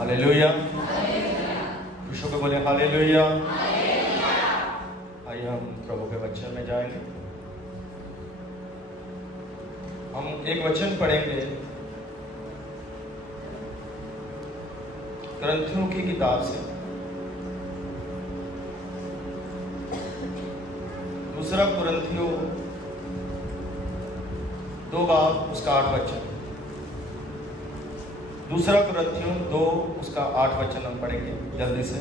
Hallelujah. खुश होकर बोले हालेलुया। आइए हम प्रभु के वचन में जाएंगे। हम एक वचन पढ़ेंगे कुरिन्थियों की किताब से, दूसरा कुरिन्थियों 2 बाब उसका 8 वचन। दूसरा कुरिन्थियों 2 उसका 8 वचन हम पढ़ेंगे जल्दी से।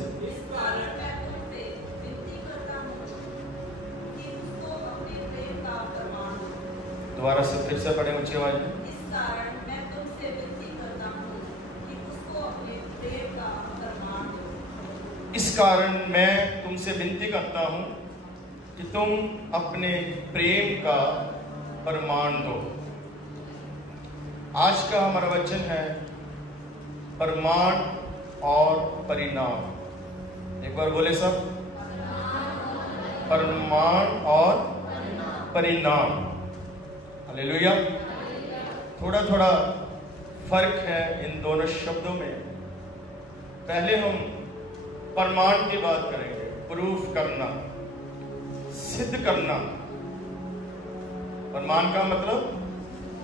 दोबारा से फिर से पढ़ें ऊंची आवाज में। इस कारण मैं तुमसे विनती करता हूं कि तुम अपने प्रेम का प्रमाण दो। आज का हमारा वचन है प्रमाण और परिणाम। एक बार बोले सब, प्रमाण और परिणाम। हालेलुया। थोड़ा थोड़ा फर्क है इन दोनों शब्दों में। पहले हम प्रमाण की बात करेंगे, प्रूफ करना, सिद्ध करना। प्रमाण का मतलब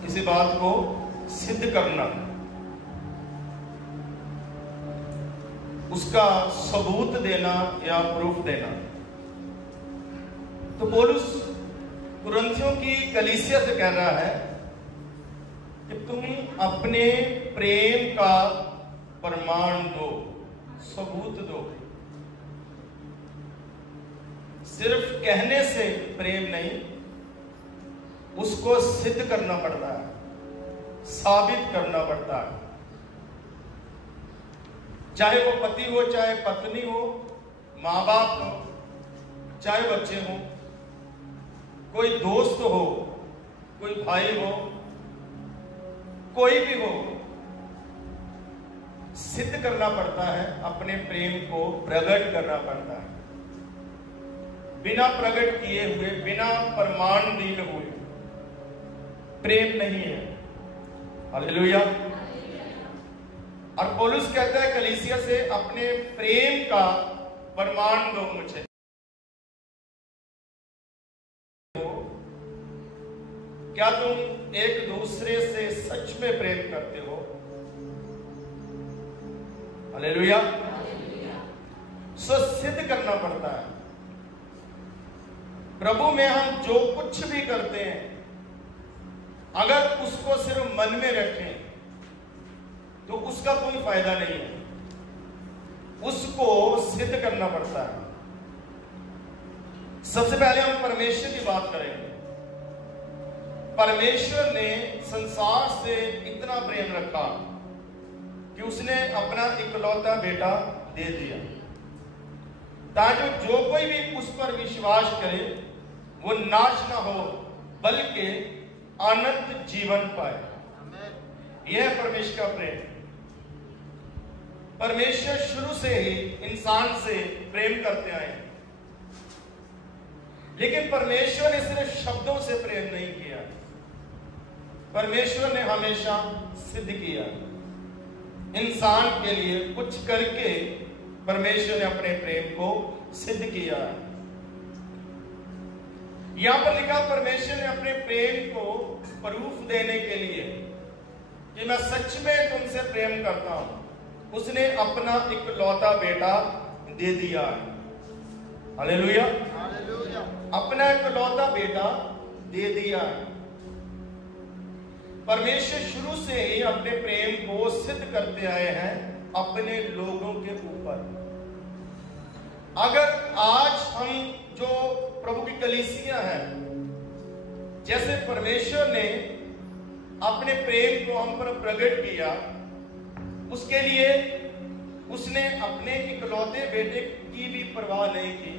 किसी बात को सिद्ध करना, उसका सबूत देना या प्रूफ देना। तो पौलुस कुरिन्थियों की कलीसिया से कह रहा है कि तुम अपने प्रेम का प्रमाण दो, सबूत दो। सिर्फ कहने से प्रेम नहीं, उसको सिद्ध करना पड़ता है, साबित करना पड़ता है। चाहे वो पति हो, चाहे पत्नी हो, माँ बाप हो, चाहे बच्चे हो, कोई दोस्त हो, कोई भाई हो, कोई भी हो, सिद्ध करना पड़ता है, अपने प्रेम को प्रकट करना पड़ता है। बिना प्रकट किए हुए, बिना प्रमाण दिए हुए प्रेम नहीं है। हालेलुया। और पौलुस कहता है कलीसिया से, अपने प्रेम का प्रमाण दो मुझे। क्या तुम एक दूसरे से सच में प्रेम करते हो? हालेलुया। सो सिद्ध करना पड़ता है। प्रभु में हम जो कुछ भी करते हैं, अगर उसको सिर्फ मन में रखें तो उसका कोई फायदा नहीं है, उसको सिद्ध करना पड़ता है। सबसे पहले हम परमेश्वर की बात करेंगे। परमेश्वर ने संसार से इतना प्रेम रखा कि उसने अपना इकलौता बेटा दे दिया, ताकि जो कोई भी उस पर विश्वास करे वो नाश ना हो, बल्कि अनंत जीवन पाए। यह है परमेश्वर का प्रेम। परमेश्वर शुरू से ही इंसान से प्रेम करते आए, लेकिन परमेश्वर ने सिर्फ शब्दों से प्रेम नहीं किया, परमेश्वर ने हमेशा सिद्ध किया। इंसान के लिए कुछ करके परमेश्वर ने अपने प्रेम को सिद्ध किया। यहां पर लिखा, परमेश्वर ने अपने प्रेम को प्रूफ देने के लिए कि मैं सच में तुमसे प्रेम करता हूं, उसने अपना इकलौता बेटा दे दिया। हालेलुया। अपना इकलौता बेटा दे दिया। परमेश्वर शुरू से ही अपने प्रेम को सिद्ध करते आए हैं अपने लोगों के ऊपर। अगर आज हम जो प्रभु की कलीसिया है, जैसे परमेश्वर ने अपने प्रेम को हम पर प्रकट किया, उसके लिए उसने अपने इकलौते बेटे की भी परवाह नहीं की।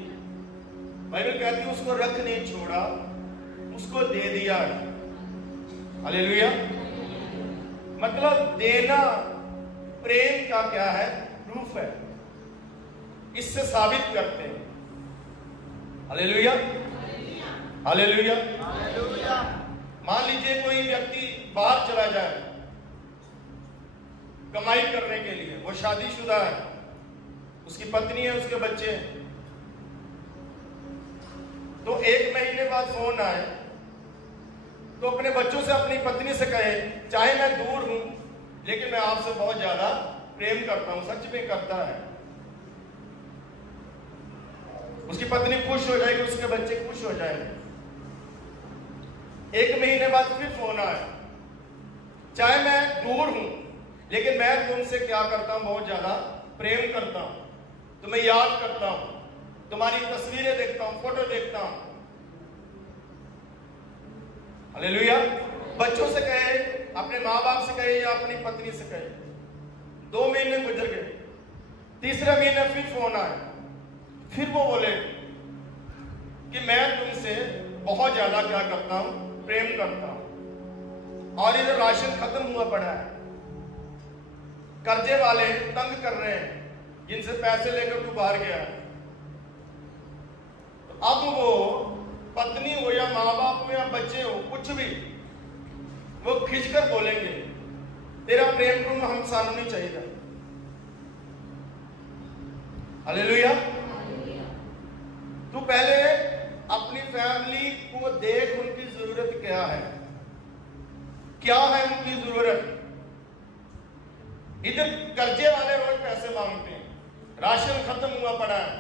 बाइबल कहती है उसको रख नहीं छोड़ा, उसको दे दिया। हालेलुया। मतलब देना प्रेम का क्या है? प्रूफ है, इससे साबित करते हैं। हालेलुया। हालेलुया। मान लीजिए कोई व्यक्ति बाहर चला जाए, कमाई करने के लिए। वो शादीशुदा है, उसकी पत्नी है, उसके बच्चे हैं। तो 1 महीने बाद फोन आए तो अपने बच्चों से, अपनी पत्नी से कहे, चाहे मैं दूर हूं लेकिन मैं आपसे बहुत ज्यादा प्रेम करता हूं। सच में करता है। उसकी पत्नी खुश हो जाएगी, उसके बच्चे खुश हो जाएंगे। 1 महीने बाद फिर फोन आया, चाहे मैं दूर हूं लेकिन मैं तुमसे क्या करता हूं, बहुत ज्यादा प्रेम करता हूं, तुम्हें याद करता हूं, तुम्हारी तस्वीरें देखता हूं, फोटो देखता हूं। हालेलुया। बच्चों से कहे, अपने माँ बाप से कहे या अपनी पत्नी से कहे। 2 महीने गुजर गए, 3रे महीने फिर फोन आया। फिर वो बोले कि मैं तुमसे बहुत ज्यादा क्या करता हूं, प्रेम करता हूं, और इधर राशन खत्म हुआ पड़ा है, कर्जे वाले तंग कर रहे हैं, जिनसे पैसे लेकर तू बाहर गया है। तो अब वो पत्नी हो या माँ बाप हो या बच्चे हो, कुछ भी, वो खिंचकर बोलेंगे, तेरा प्रेम तुम हम सानू नहीं चाहिए। हालेलुया। तू पहले अपनी फैमिली को देख, उनकी जरूरत क्या है, क्या है उनकी जरूरत। इधर कर्जे वाले रोज पैसे मांगते हैं, राशन खत्म हुआ पड़ा है,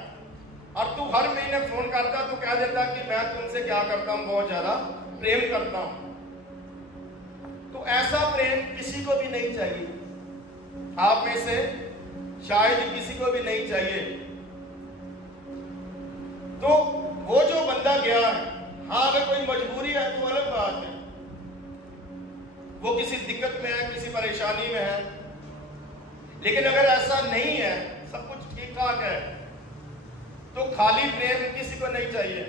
और तू हर महीने फोन करता, तो कह देता कि मैं तुमसे क्या करता हूं, बहुत ज्यादा प्रेम करता हूं। तो ऐसा प्रेम किसी को भी नहीं चाहिए। आप में से शायद किसी को भी नहीं चाहिए। तो वो जो बंदा गया है, हाँ अगर कोई मजबूरी है तो अलग बात है, वो किसी दिक्कत में है, किसी परेशानी में है। लेकिन अगर ऐसा नहीं है, सब कुछ ठीक ठाक है, तो खाली प्रेम किसी को नहीं चाहिए।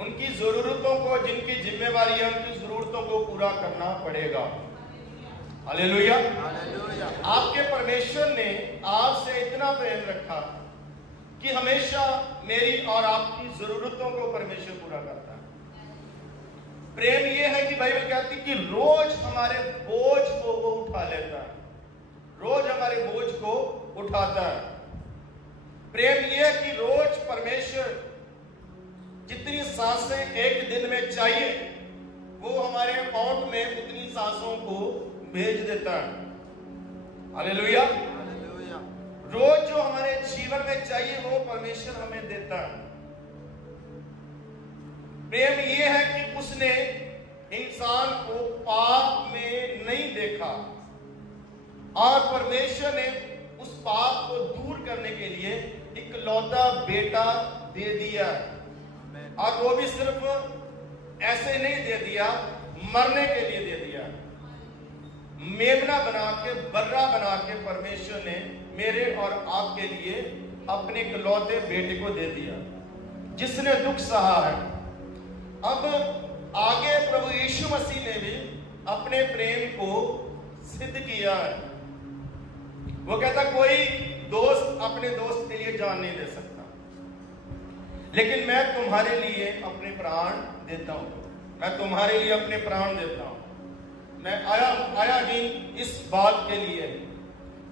उनकी जरूरतों को, जिनकी जिम्मेवारी है, उनकी जरूरतों को पूरा करना पड़ेगा। हालेलुया। आपके परमेश्वर ने आपसे इतना प्रेम रखा कि हमेशा मेरी और आपकी जरूरतों को परमेश्वर पूरा करता है। प्रेम यह है कि बाइबल कहती कि रोज हमारे बोझ को वो उठा लेता है, रोज हमारे बोझ को उठाता है। प्रेम यह है कि रोज परमेश्वर जितनी सांसें एक दिन में चाहिए, वो हमारे अकाउंट में उतनी सांसों को भेज देता है। हालेलुया। रोज जो हमारे जीवन में चाहिए वो परमेश्वर हमें देता है। प्रेम यह है कि उसने इंसान को पाप में नहीं देखा, और परमेश्वर ने उस पाप को दूर करने के लिए इकलौता बेटा दे दिया, और वो भी सिर्फ ऐसे नहीं दे दिया, मरने के लिए दे दिया। मेमना बना के, बर्रा बना के परमेश्वर ने मेरे और आपके लिए अपने इकलौते बेटे को दे दिया, जिसने दुख सहा है। अब आगे प्रभु यीशु मसीह ने भी अपने प्रेम को सिद्ध किया है। वो कहता, कोई दोस्त अपने दोस्त के लिए जान नहीं दे सकता, लेकिन मैं तुम्हारे लिए अपने प्राण देता हूं। मैं तुम्हारे लिए अपने प्राण देता हूं। मैं आया ही इस बात के लिए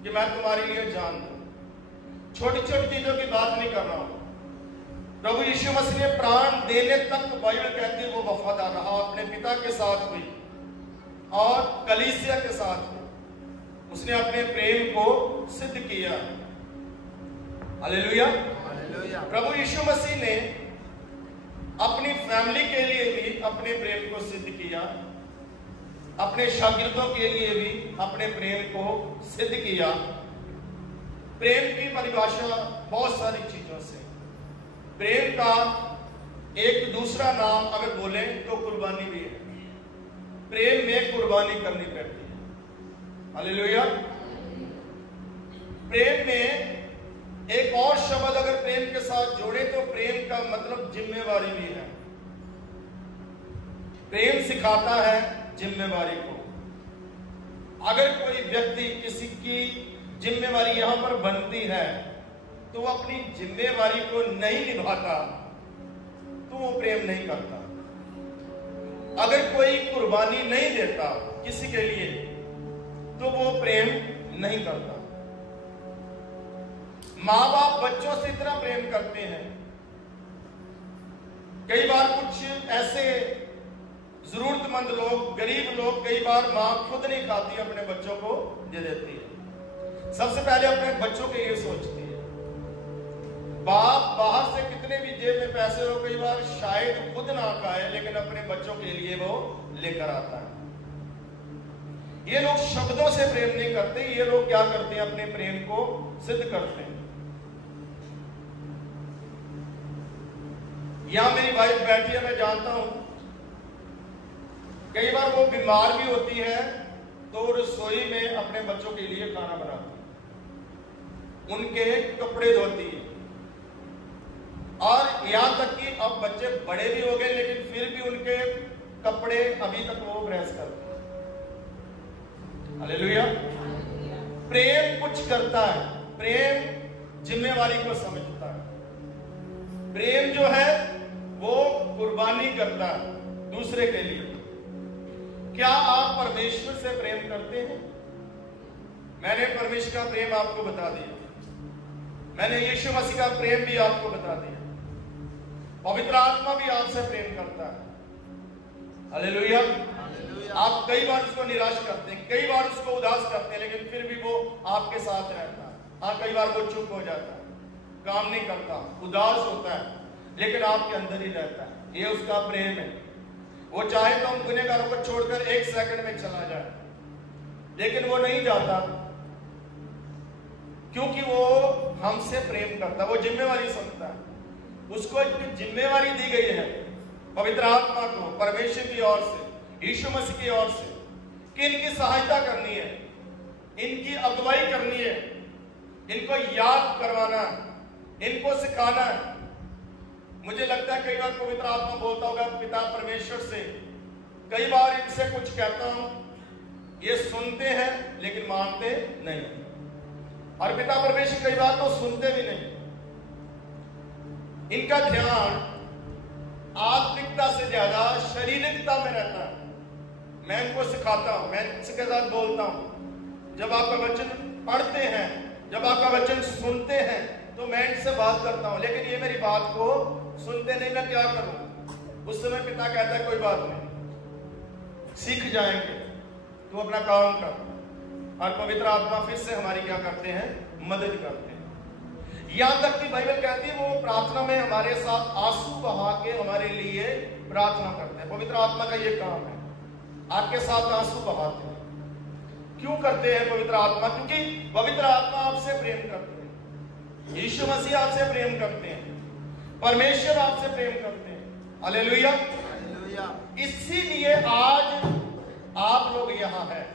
कि मैं तुम्हारे लिए जान दूं। छोटी छोटी चीजों की बात नहीं कर रहा हूं। प्रभु यीशु मसीह ने प्राण देने तक, बाइबल कहती है, वो वफादार रहा। अपने पिता के साथ भी और कलीसिया के साथ भी उसने अपने प्रेम को सिद्ध किया। हालेलुया। प्रभु यीशु मसीह ने अपनी फैमिली के लिए भी अपने प्रेम को सिद्ध किया, अपने शागिर्दों के लिए भी अपने प्रेम को सिद्ध किया। प्रेम की परिभाषा बहुत सारी चीजों से। प्रेम का एक दूसरा नाम अगर बोले तो कुर्बानी भी है। प्रेम में कुर्बानी करनी पड़ती है। हालेलुया। प्रेम में एक और शब्द अगर प्रेम के साथ जोड़े तो प्रेम का मतलब जिम्मेवारी भी है। प्रेम सिखाता है जिम्मेवारी को। अगर कोई व्यक्ति किसी की जिम्मेवारी यहां पर बनती है तो वो अपनी जिम्मेवारी को नहीं निभाता तो वो प्रेम नहीं करता। अगर कोई कुर्बानी नहीं देता किसी के लिए तो वो प्रेम नहीं करता। माँ बाप बच्चों से इतना प्रेम करते हैं, कई बार कुछ ऐसे जरूरतमंद लोग, गरीब लोग, कई बार माँ खुद नहीं खाती, अपने बच्चों को दे देती है। सबसे पहले अपने बच्चों के लिए सोचती है। बाप बाहर से कितने भी जेब में पैसे हो, कई बार शायद खुद ना खाए, लेकिन अपने बच्चों के लिए वो लेकर आता है। ये लोग शब्दों से प्रेम नहीं करते, ये लोग क्या करते हैं, अपने प्रेम को सिद्ध करते हैं। यहां मेरी वाइफ बैठी है, मैं जानता हूं कई बार वो बीमार भी होती है तो रसोई में अपने बच्चों के लिए खाना बनाती है, उनके कपड़े धोती है, और यहां तक कि अब बच्चे बड़े भी हो गए लेकिन फिर भी उनके कपड़े अभी तक वो प्रेस करते हैं। हालेलुया। प्रेम कुछ करता है, प्रेम जिम्मेवारी को समझता है, प्रेम जो है वो कुर्बानी करता है दूसरे के लिए। क्या आप परमेश्वर से प्रेम करते हैं? मैंने परमेश्वर का प्रेम आपको बता दिया, मैंने यीशु मसीह का प्रेम भी आपको बता दिया, पवित्र आत्मा भी आपसे प्रेम करता है। हालेलुया। आप कई बार उसको निराश करते हैं, कई बार उसको उदास करते हैं, लेकिन फिर भी वो आपके साथ रहता है। हाँ, कई बार वो चुप हो जाता है, काम नहीं करता, उदास होता है, लेकिन आपके अंदर ही रहता है। ये उसका प्रेम है। वो चाहे तो हम गुनहगारों को छोड़कर 1 सेकंड में चला जाए, लेकिन वो नहीं जाता, क्योंकि वो हमसे प्रेम करता है, वो जिम्मेवारी समझता है। उसको एक जिम्मेवारी दी गई है पवित्र आत्मा को, परमेश्वर की ओर से, यीशु मसीह की ओर से, कि इनकी सहायता करनी है, इनकी अगुवाई करनी है, इनको याद करवाना, इनको सिखाना है। मुझे लगता है कई बार पवित्र आत्मा बोलता होगा पिता परमेश्वर से, कई बार इनसे कुछ कहता हूं, ये सुनते हैं लेकिन मानते नहीं, और पिता परमेश्वर कई बार तो सुनते भी नहीं। इनका ध्यान आत्मिकता से ज्यादा शारीरिकता में रहता है। मैं इनको सिखाता हूं, मैं इनके साथ बोलता हूं, जब आपका वचन पढ़ते हैं, जब आपका वचन सुनते हैं, तो मैं इनसे बात करता हूं, लेकिन ये मेरी बात को सुनते नहीं, मैं क्या करूं? उस समय पिता कहता है कोई बात नहीं, सीख जाएंगे, तू अपना काम कर। और पवित्र आत्मा फिर से हमारी क्या करते हैं, मदद करते हैं। यहां तक कि बाइबल कहती है वो प्रार्थना में हमारे साथ आंसू बहा के हमारे लिए प्रार्थना करते हैं। पवित्र आत्मा का ये काम है, आपके साथ आंसू बहाते हैं। क्यों करते हैं पवित्र आत्मा? क्योंकि पवित्र आत्मा आपसे प्रेम करते हैं, यीशु मसीह आपसे प्रेम करते हैं, परमेश्वर आपसे प्रेम करते हैं। हालेलुया। इसीलिए आज आप लोग यहां हैं।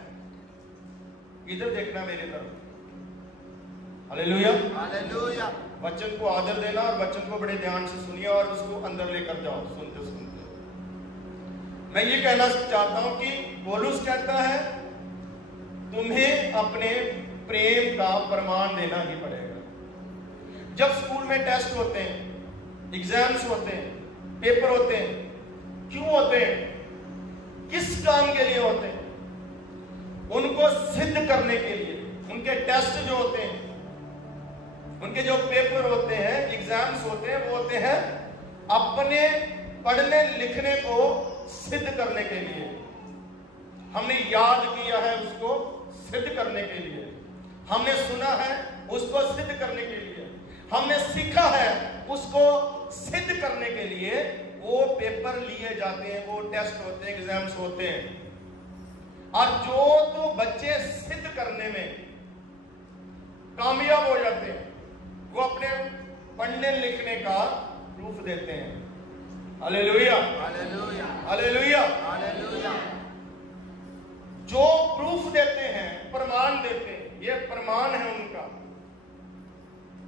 इधर देखना मेरी तरफ। हालेलुया। हालेलुया। वचन को आदर देना और वचन को बड़े ध्यान से सुनिए और उसको अंदर लेकर जाओ सुनते सुनते। मैं ये कहना चाहता हूं कि पौलुस कहता है तुम्हें अपने प्रेम का प्रमाण देना ही पड़ेगा। जब स्कूल में टेस्ट होते हैं, एग्जाम्स होते हैं, पेपर होते हैं, क्यों होते हैं? किस काम के लिए होते हैं? उनको सिद्ध करने के लिए। उनके टेस्ट जो होते हैं, उनके जो पेपर होते हैं, एग्जाम्स होते हैं, वो होते हैं अपने पढ़ने लिखने को सिद्ध करने के लिए। हमने याद किया है उसको सिद्ध करने के लिए, हमने सुना है उसको सिद्ध करने के लिए, हमने सीखा है उसको सिद्ध करने के लिए वो पेपर लिए जाते हैं, वो टेस्ट होते हैं, एग्जाम्स होते हैं। और जो तो बच्चे सिद्ध करने में कामयाब हो जाते हैं, वो अपने पढ़ने लिखने का प्रूफ देते हैं। Hallelujah, hallelujah, hallelujah, hallelujah. जो प्रूफ देते हैं, प्रमाण देते हैं, ये प्रमाण है उनका।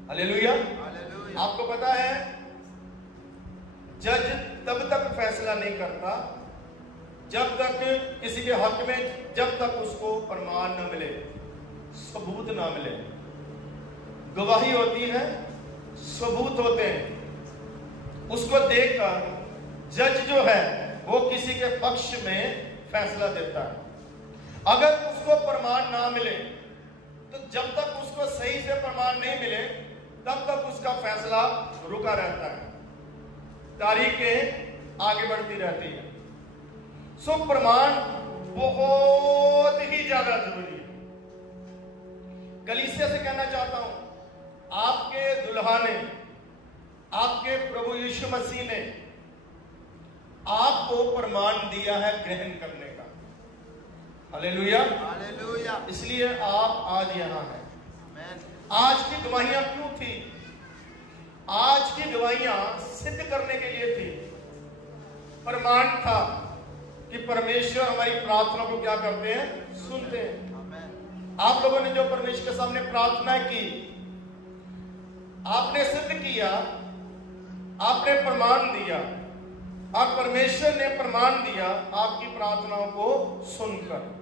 Hallelujah, hallelujah. आपको पता है जज तब तक फैसला नहीं करता जब तक किसी के हक में, जब तक उसको प्रमाण न मिले, सबूत ना मिले। गवाही होती है, सबूत होते हैं, उसको देखकर जज जो है वो किसी के पक्ष में फैसला देता है। अगर उसको प्रमाण ना मिले तो जब तक उसको सही से प्रमाण नहीं मिले तब तक उसका फैसला रुका रहता है, तारीखें आगे बढ़ती रहती है। सो प्रमाण बहुत ही ज्यादा जरूरी है। कलीसिया से कहना चाहता हूं, आपके दुल्हा ने, आपके प्रभु यीशु मसीह ने आपको प्रमाण दिया है ग्रहण करने का। Hallelujah, hallelujah. इसलिए आप आज यहां हैं। आज की गवाहियां क्यों थी? आज की गवाहियां सिद्ध करने के लिए थी। प्रमाण था कि परमेश्वर हमारी प्रार्थना को क्या करते हैं? सुनते हैं। आप लोगों ने जो परमेश्वर के सामने प्रार्थना की, आपने सिद्ध किया, आपने प्रमाण दिया, और परमेश्वर ने प्रमाण दिया आपकी प्रार्थनाओं को सुनकर।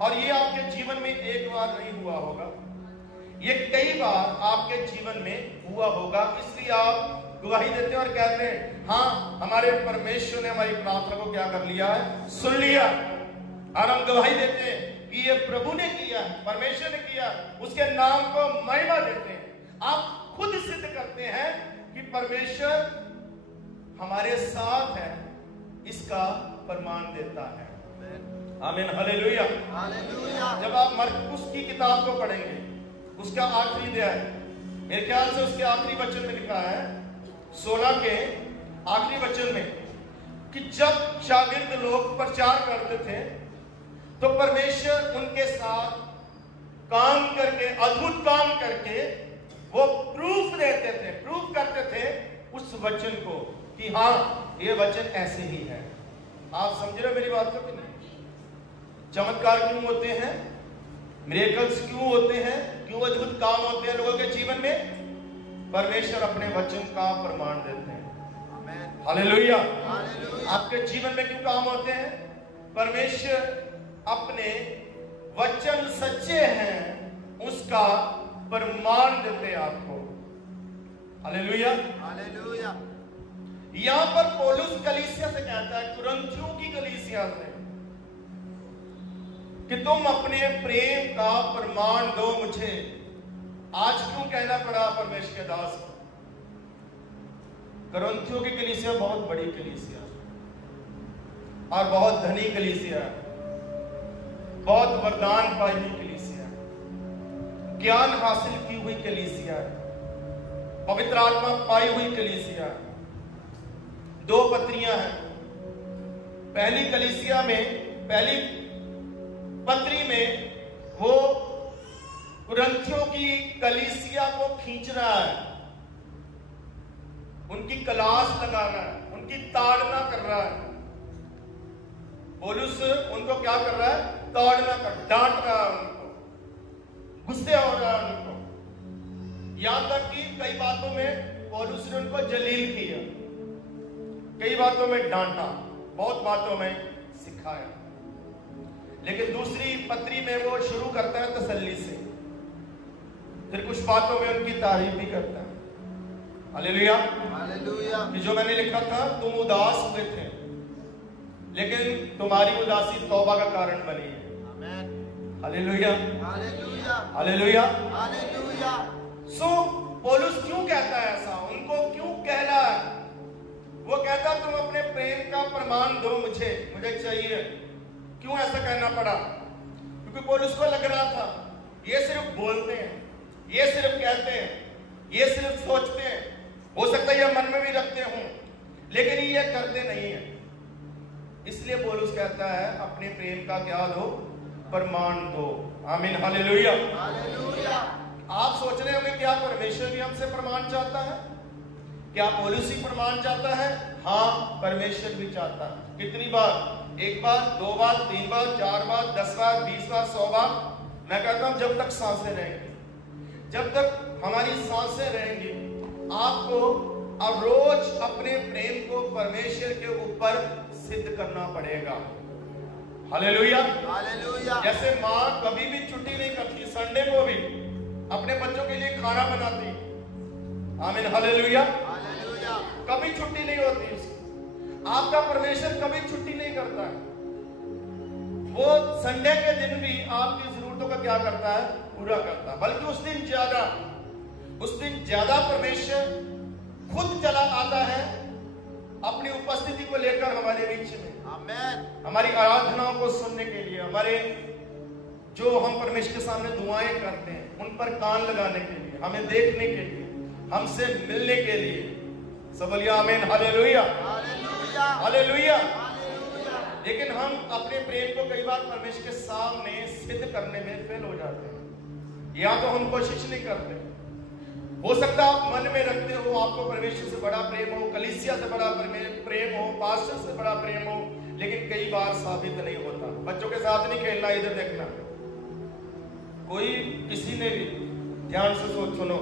और ये आपके जीवन में एक बार नहीं हुआ होगा, ये कई बार आपके जीवन में हुआ होगा। इसलिए आप गवाही देते हैं और कहते हैं, हाँ, हमारे परमेश्वर ने हमारी प्रार्थना को क्या कर लिया है? सुन लिया। और हम गवाही देते हैं कि ये प्रभु ने किया है, परमेश्वर ने किया, उसके नाम को महिमा देते हैं। आप खुद सिद्ध करते हैं कि परमेश्वर हमारे साथ है, इसका प्रमाण देता है। आमीन, हालेलुया, हालेलुया। जब आप मरकुस की किताब को पढ़ेंगे, उसका आखिरी अध्याय, मेरे ख्याल से उसके आखिरी वचन में लिखा है, 16 के आखिरी वचन में, कि जब शागिर्द लोग प्रचार करते थे तो परमेश्वर उनके साथ काम करके, अद्भुत काम करके वो प्रूफ देते थे, प्रूफ करते थे उस वचन को कि हाँ, ये वचन ऐसे ही है। आप समझ रहे मेरी बात को कि नहीं? चमत्कार क्यों होते हैं? मिरेकल्स क्यों होते हैं? क्यों अद्भुत काम होते हैं लोगों के जीवन में? परमेश्वर अपने वचन का प्रमाण देते हैं। Hallelujah, hallelujah. आपके जीवन में क्यों काम होते हैं? परमेश्वर अपने वचन सच्चे हैं उसका प्रमाण देते हैं आपको। Hallelujah, hallelujah. यहां पर पौलुस कलीसिया से कहता है, कुरिन्थियों की कलीसिया से, कि तुम अपने प्रेम का प्रमाण दो मुझे। आज क्यों कहना पड़ा परमेश्वर के दास को? कुरिन्थियों की कलीसिया बहुत बड़ी कलीसिया और बहुत धनी कलीसिया है, बहुत वरदान पाई हुई कलीसिया है, ज्ञान हासिल की हुई कलीसिया है, पवित्र आत्मा पाई हुई कलीसिया है। 2 पत्रियां हैं। पहली कलीसिया में, पहली पत्री में वो कुरिन्थियों की कलीसिया को खींच रहा है, उनकी क्लास लगा रहा है, उनकी ताड़ना कर रहा है। पौलुस उनको क्या कर रहा है? ताड़ना कर, डांट रहा है उनको, गुस्से हो रहा है उनको। यहां तक कि कई बातों में पौलुस ने उनको जलील किया, कई बातों में डांटा, बहुत बातों में सिखाया। लेकिन दूसरी पत्री में वो शुरू करता है तसल्ली से, फिर कुछ बातों में उनकी तारीफ भी करता है। Hallelujah, hallelujah. कि जो मैंने लिखा था, तुम उदास हुए थे लेकिन तुम्हारी उदासी तौबा का कारण बनी है। आमीन, हालेलुया, हालेलुया, हालेलुया, हालेलुया। सो पौलुस क्यों कहता है ऐसा? उनको क्यों कह रहा है? वो कहता, तुम अपने प्रेम का प्रमाण दो मुझे, मुझे चाहिए। क्यों ऐसा कहना पड़ा? क्योंकि पौलुस को लग रहा था ये सिर्फ बोलते हैं, ये सिर्फ कहते हैं, ये सिर्फ सोचते हैं, हो सकता है ये मन में भी रखते हों, लेकिन ये करते नहीं है। इसलिए पौलुस कहता है, अपने प्रेम का क्या दो? प्रमाण दो। आमीन, हालेलुया, हालेलुया। आप सोच रहे होंगे क्या परमेश्वर भी हमसे प्रमाण चाहता है? क्या पौलुस ही प्रमाण चाहता है? हाँ, परमेश्वर भी चाहता है। कितनी बार? 1 बार, 2 बार, 3 बार, 4 बार, 10 बार, 20 बार, 100 बार। मैं कहता हूं जब तक सांसें रहेंगी, जब तक हमारी सांसें रहेंगी, आपको अब रोज अपने प्रेम को परमेश्वर के ऊपर सिद्ध करना पड़ेगा। Hallelujah, hallelujah. जैसे माँ कभी भी छुट्टी नहीं करती, संडे को भी अपने बच्चों के लिए खाना बनाती। आमीन, हालेलुया, हालेलुया। कभी छुट्टी नहीं होती उसकी। आपका परमेश्वर कभी छुट्टी नहीं करता है। वो संडे के दिन भी आपकी जरूरतों का क्या करता है? पूरा करता, बल्कि उस दिन ज्यादा परमेश्वर खुद चला आता है अपनी उपस्थिति को लेकर हमारे बीच में। आमीन। हमारी आराधनाओं को सुनने के लिए, हमारे जो हम परमेश्वर के सामने दुआएं करते हैं उन पर कान लगाने के लिए, हमें देखने के लिए, हमसे मिलने के लिए। सब बोलिए आमीन, हालेलुया, हालेलुया, हालेलुया। लेकिन हम अपने प्रेम को कई बार परमेश्वर के सामने सिद्ध करने में फेल हो जाते हैं, या तो हम कोशिश नहीं करते। हो सकता आप मन में रखते हो आपको परमेश्वर से बड़ा प्रेम हो, कलीसिया से बड़ा प्रेम हो, पास्टर से बड़ा प्रेम हो, लेकिन कई बार साबित नहीं होता। बच्चों के साथ नहीं खेलना, इधर देखना। कोई किसी ने भी ध्यान से सुनो,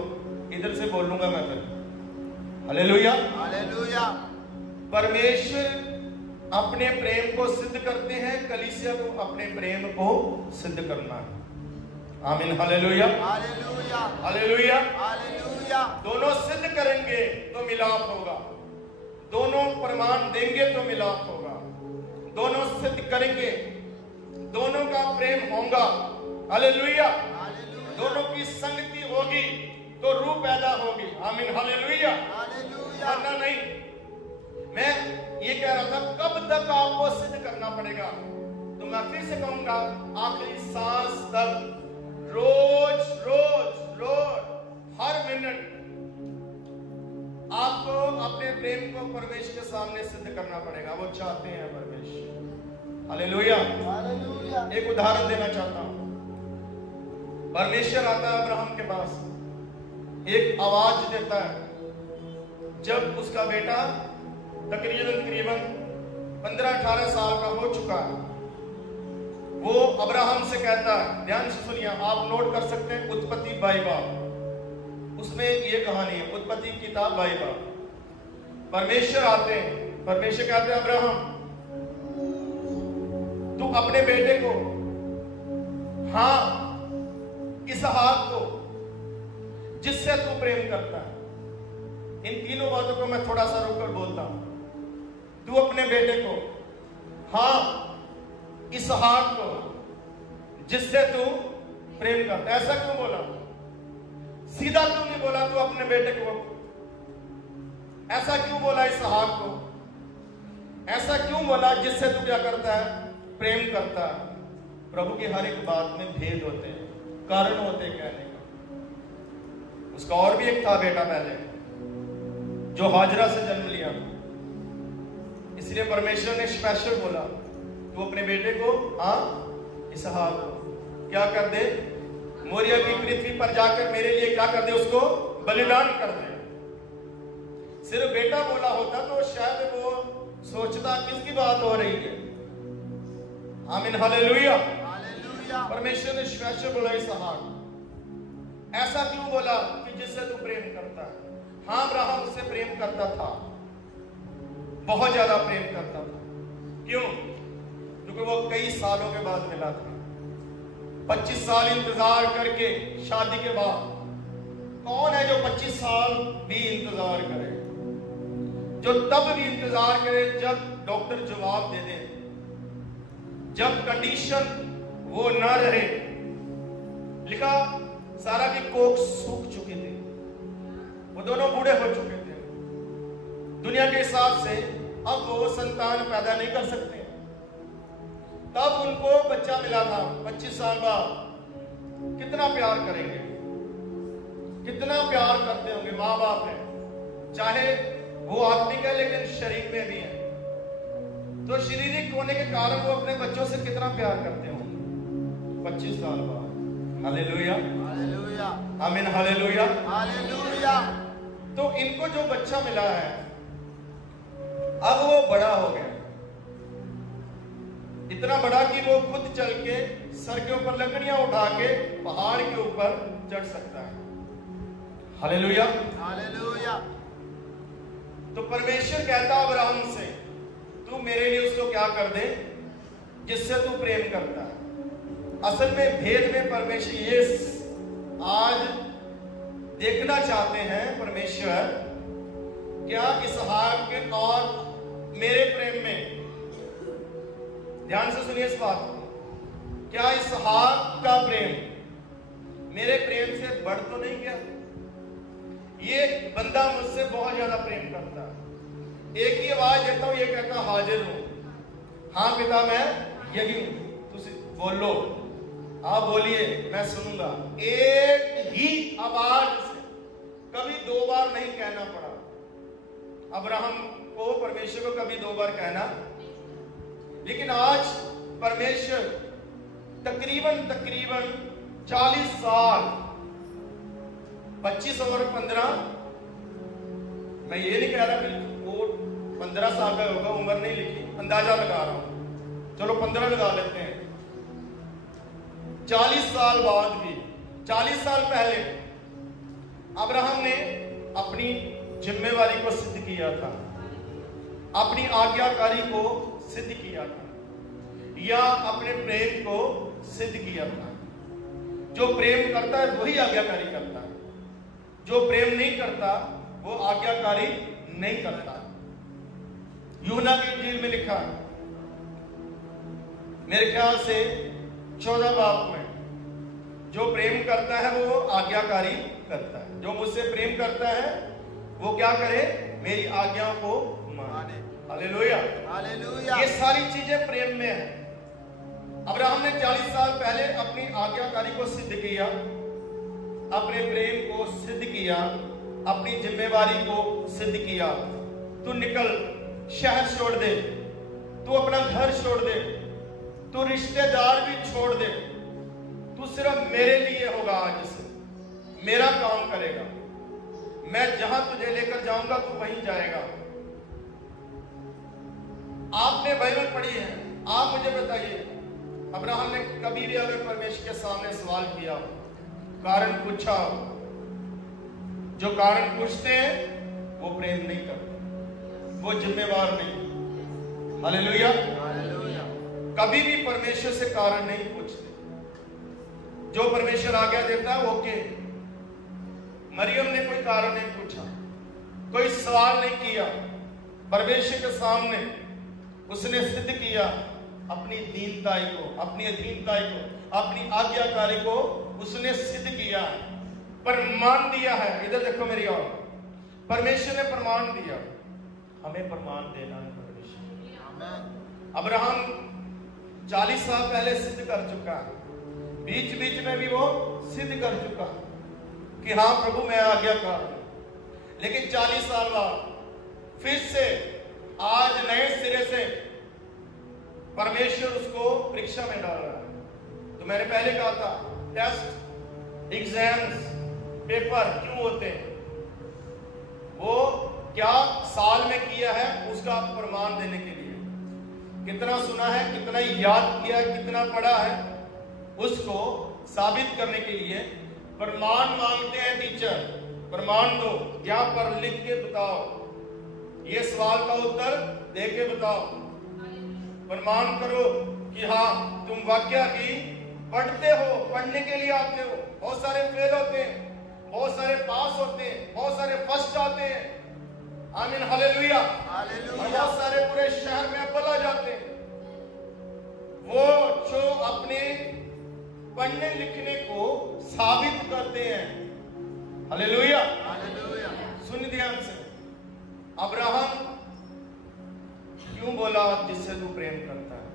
इधर से बोलूंगा मैं फिर। Hallelujah, hallelujah. परमेश्वर अपने प्रेम को सिद्ध करते हैं, कलीसिया को अपने प्रेम को सिद्ध करना है। आमीन, हालेलुया, हालेलुया, हालेलुया, हालेलुया। दोनों सिद्ध करेंगे तो मिलाप होगा, दोनों प्रमाण देंगे तो मिलाप होगा, दोनों सिद्ध करेंगे, दोनों का प्रेम होगा। हालेलुया, दोनों की संगति होगी तो रूह पैदा होगी। आमीन, हालेलुया, हालेलुया। वरना नहीं। मैं ये कह रहा था, कब तक आपको सिद्ध करना पड़ेगा? तो मैं फिर से कहूंगा, आखिरी सांस तक, रोज रोज रोज, हर मिनट आपको अपने प्रेम को परमेश्वर के सामने सिद्ध करना पड़ेगा। वो चाहते हैं परमेश्वर। Hallelujah, hallelujah. एक उदाहरण देना चाहता हूं। परमेश्वर आता है अब्राहम के पास, एक आवाज देता है। जब उसका बेटा तकरीबन 15-18 साल का हो चुका है, वो अब्राहम से कहता है, ध्यान से सुनिए, आप नोट कर सकते हैं, उत्पत्ति 22, उसमें ये कहानी है, उत्पत्ति किताब 22। परमेश्वर आते हैं, परमेश्वर कहते हैं अब्राहम तू अपने बेटे को, हाँ इसहाक को, जिससे तू प्रेम करता है। इन तीनों बातों को मैं थोड़ा सा रुककर बोलता हूं। तू अपने बेटे को, हाँ इसहाक को, जिससे तू प्रेम करता है। ऐसा क्यों बोला? सीधा क्यों नहीं बोला तू अपने बेटे को? ऐसा क्यों बोला इसहाक को? ऐसा क्यों बोला जिससे तू क्या करता है? प्रेम करता है। प्रभु की हर एक बात में भेद होते हैं, कारण होते हैं कहने का। उसका और भी एक था बेटा पहले, जो हाजरा से जन्म लिया, इसलिए परमेश्वर ने स्पेशल बोला तू अपने बेटे को, हाँ इसहाक को क्या कर दे, मोरिया की पृथ्वी पर जाकर मेरे लिए क्या कर दे, उसको बलिदान कर दे। सिर्फ बेटा बोला होता तो शायद वो सोचता किसकी बात हो रही है। आमीन, हालेलुया, हालेलुया। परमेश्वर ने स्पेशल बोला इसहाक। ऐसा क्यों बोला कि जिससे तू प्रेम करता है। हाँ अब्राहम उससे प्रेम करता था, बहुत ज्यादा प्रेम करता था। क्यों? क्योंकि वो कई सालों के बाद मिला था। 25 साल इंतजार करके शादी के बाद, कौन है जो 25 साल भी इंतजार करे, जो तब भी इंतजार करे जब डॉक्टर जवाब दे दे, जब कंडीशन वो ना रहे। लिखा सारा की कोख सूख चुकी थी, वो दोनों बूढ़े हो चुके थे। दुनिया के हिसाब से अब वो संतान पैदा नहीं कर सकते। तब उनको बच्चा मिला था 25 साल बाद। कितना प्यार करेंगे, कितना प्यार करते होंगे। माँ बाप है, चाहे वो आत्मिक है लेकिन शरीर में भी है, तो शारीरिक होने के कारण वो अपने बच्चों से कितना प्यार करते होंगे 25 साल बाद। हालेलुया, हालेलुया, आमीन, हालेलुया, हालेलुया। तो इनको जो बच्चा मिला है, अब वो बड़ा हो गया, इतना बड़ा कि वो खुद चल के सर के ऊपर लकड़ियां उठा के पहाड़ के ऊपर चढ़ सकता है। Hallelujah, hallelujah. तो परमेश्वर कहता अब्राहम से, तू मेरे लिए उसको क्या कर दे जिससे तू प्रेम करता है। असल में भेद में परमेश्वर ये आज देखना चाहते हैं, परमेश्वर क्या इसहाक और मेरे प्रेम में, ध्यान से सुनिए इस बात को, क्या इसहाक का प्रेम मेरे प्रेम से बढ़ तो नहीं गया? ये बंदा मुझसे बहुत ज्यादा प्रेम करता है। एक ही आवाज देता हूं, ये कहता हाजिर हूं, हाँ पिता मैं यही हूं, तुम बोलो, हाँ बोलिए मैं सुनूंगा। एक ही आवाज से कभी 2 बार नहीं कहना पड़ा अब्राहम को, परमेश्वर को कभी 2 बार कहना। लेकिन आज परमेश्वर तकरीबन 40 साल, 25 और 15, मैं ये नहीं कह रहा बिल्कुल वो 15 साल का होगा, उम्र नहीं लिखी, अंदाजा लगा रहा हूं, चलो 15 लगा लेते हैं। 40 साल बाद भी, 40 साल पहले अब्राहम ने अपनी जिम्मेवारी को सिद्ध किया था, अपनी आज्ञाकारी को सिद्ध किया था, या अपने प्रेम को सिद्ध किया था। जो प्रेम करता है वही आज्ञाकारी करता है, जो प्रेम नहीं करता वो आज्ञाकारी नहीं करता। यूहन्ना की इंजील में लिखा है, मेरे ख्याल से 14 बाब में, जो प्रेम करता है वो आज्ञाकारी करता है। जो मुझसे प्रेम करता है वो क्या करे? मेरी आज्ञाओं को माने। Hallelujah, hallelujah. ये सारी चीजें प्रेम में है। अब्राहम ने 40 साल पहले अपनी आज्ञाकारी को सिद्ध किया, अपने प्रेम को सिद्ध किया, अपनी जिम्मेवारी को सिद्ध किया। तू निकल, शहर छोड़ दे, तू अपना घर छोड़ दे, तू रिश्तेदार भी छोड़ दे, तू सिर्फ मेरे लिए होगा, आज से मेरा काम करेगा, मैं जहां तुझे लेकर जाऊंगा तू वहीं जाएगा। आपने बाइबल पढ़ी है, आप मुझे बताइए, अब्राहम ने कभी भी अगर परमेश्वर के सामने सवाल किया, कारण पूछा, जो कारण पूछते हैं वो प्रेम नहीं करते, वो जिम्मेवार नहीं। Hallelujah, hallelujah. कभी भी परमेश्वर से कारण नहीं पूछते, जो परमेश्वर आज्ञा देता है ओके। मरियम ने कोई कारण नहीं पूछा, कोई सवाल नहीं किया, परमेश्वर के सामने उसने सिद्ध किया अपनी दीनताई को, अपनी अधीनताई को, अपनी आज्ञाकारी को उसने सिद्ध किया, प्रमाण दिया है। इधर देखो मेरी ओर, परमेश्वर ने प्रमाण दिया, हमें प्रमाण देना है परमेश्वर। अब्राहम 40 साल पहले सिद्ध कर चुका है, बीच बीच में भी वो सिद्ध कर चुका कि हाँ प्रभु मैं आज्ञाकार हूं। लेकिन 40 साल बाद फिर से आज नए सिरे से परमेश्वर उसको परीक्षा में डाल रहा है। तो मैंने पहले कहा था, टेस्ट, एग्जाम्स, पेपर क्यों होते हैं? वो क्या साल में किया है उसका प्रमाण देने के लिए, कितना सुना है, कितना याद किया है, कितना पढ़ा है, उसको साबित करने के लिए प्रमाण मांगते हैं टीचर। प्रमाण दो, यहाँ पर लिख के बताओ, ये सवाल का उत्तर दे के बताओ, प्रमाण करो कि हाँ तुम वाक्य की पढ़ते हो, पढ़ने के लिए आते हो। बहुत सारे फेल होते हैं, बहुत सारे पास होते हैं, बहुत सारे फर्स्ट आते हैं, आमीन, हालेलुया, हालेलुया। बहुत सारे पूरे शहर में बोला जाते हैं। वो जो अपने पढ़ने लिखने को साबित करते हैं, हालेलुया, हालेलुया। सुन ध्यान से, अब्राहम क्यों बोला जिससे तू प्रेम करता है?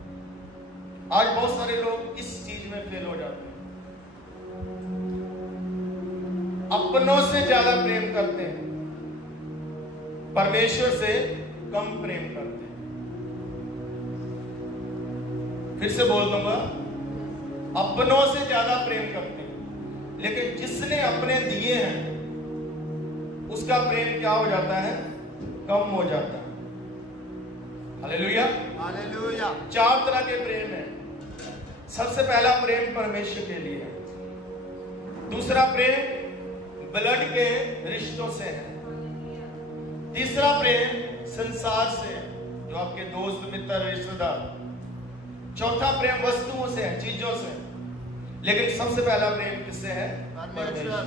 आज बहुत सारे लोग इस चीज में फेल हो जाते हैं, अपनों से ज्यादा प्रेम करते हैं, परमेश्वर से कम प्रेम करते हैं। फिर से बोल दूंगा, अपनों से ज्यादा प्रेम करते हैं, लेकिन जिसने अपने दिए हैं उसका प्रेम क्या हो जाता है? कम हो जाता है। Hallelujah, hallelujah. 4 तरह के प्रेम है। सबसे पहला प्रेम परमेश्वर के लिए है, दूसरा प्रेम ब्लड के रिश्तों से है, तीसरा प्रेम संसार से है, जो आपके दोस्त, मित्र, रिश्तेदार, चौथा प्रेम वस्तुओं से है, चीजों से। लेकिन सबसे पहला प्रेम किससे है? परमेश्वर।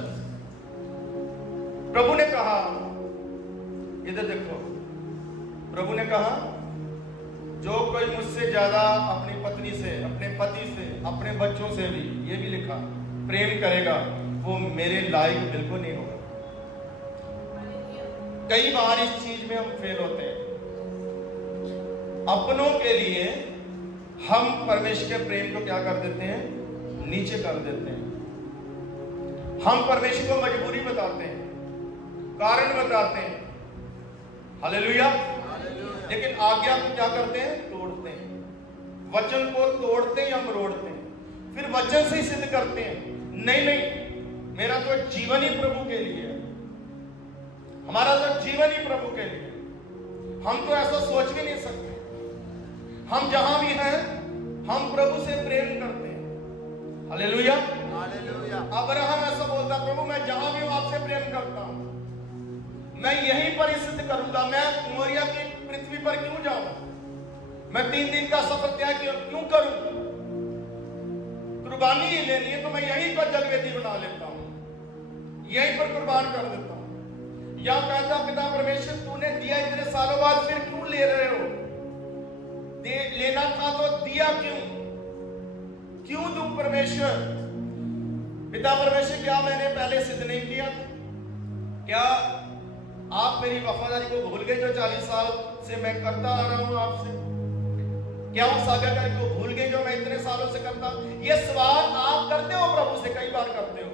प्रभु ने कहा, इधर देखो, प्रभु ने कहा जो कोई मुझसे ज्यादा अपनी पत्नी से, अपने पति से, अपने बच्चों से भी, ये भी लिखा, प्रेम करेगा वो मेरे लायक बिल्कुल नहीं होगा। कई बार इस चीज में हम फेल होते हैं। अपनों के लिए हम परमेश्वर के प्रेम को क्या कर देते हैं? नीचे कर देते हैं। हम परमेश्वर को मजबूरी बताते हैं, कारण बताते हैं। हालेलुया। लेकिन आज्ञा को क्या करते हैं? तोड़ते हैं। वचन को तोड़ते हैं, हम रोड़ते हैं, फिर वचन से ही सिद्ध करते हैं नहीं नहीं, मेरा तो जीवन ही प्रभु के लिए है, हमारा तो जीवन ही प्रभु के लिए। हम तो ऐसा सोच भी नहीं सकते। हम जहां भी हैं हम प्रभु से प्रेम करते हैं। हालेलुया। अब्राहम ऐसा बोलता, प्रभु मैं जहां भी हूं आपसे प्रेम करता हूं, मैं यहीं पर ही सिद्ध करूंगा। मैं मोरिया की पृथ्वी पर क्यों जाऊं? मैं 3 दिन का सफर त्याग क्यों करूं? कुर्बानी ही लेनी है तो मैं यहीं पर जगवेदी बना लेता हूं, यहीं पर कुर्बान कर देता हूं। या कहता, पिता परमेश्वर तूने दिया इतने सालों बाद फिर क्यों ले रहे हो? लेना था तो दिया क्यों दूं परमेश्वर? पिता परमेश्वर क्या मैंने पहले सिद्ध नहीं किया? क्या आप मेरी वफादारी को भूल गए जो 40 साल से मैं करता आ रहा हूं आपसे? क्या उस आज्ञाकारी को भूल गए जो मैं इतने सालों से करता? ये सवाल आप करते हो, प्रभु से कई बार करते हो।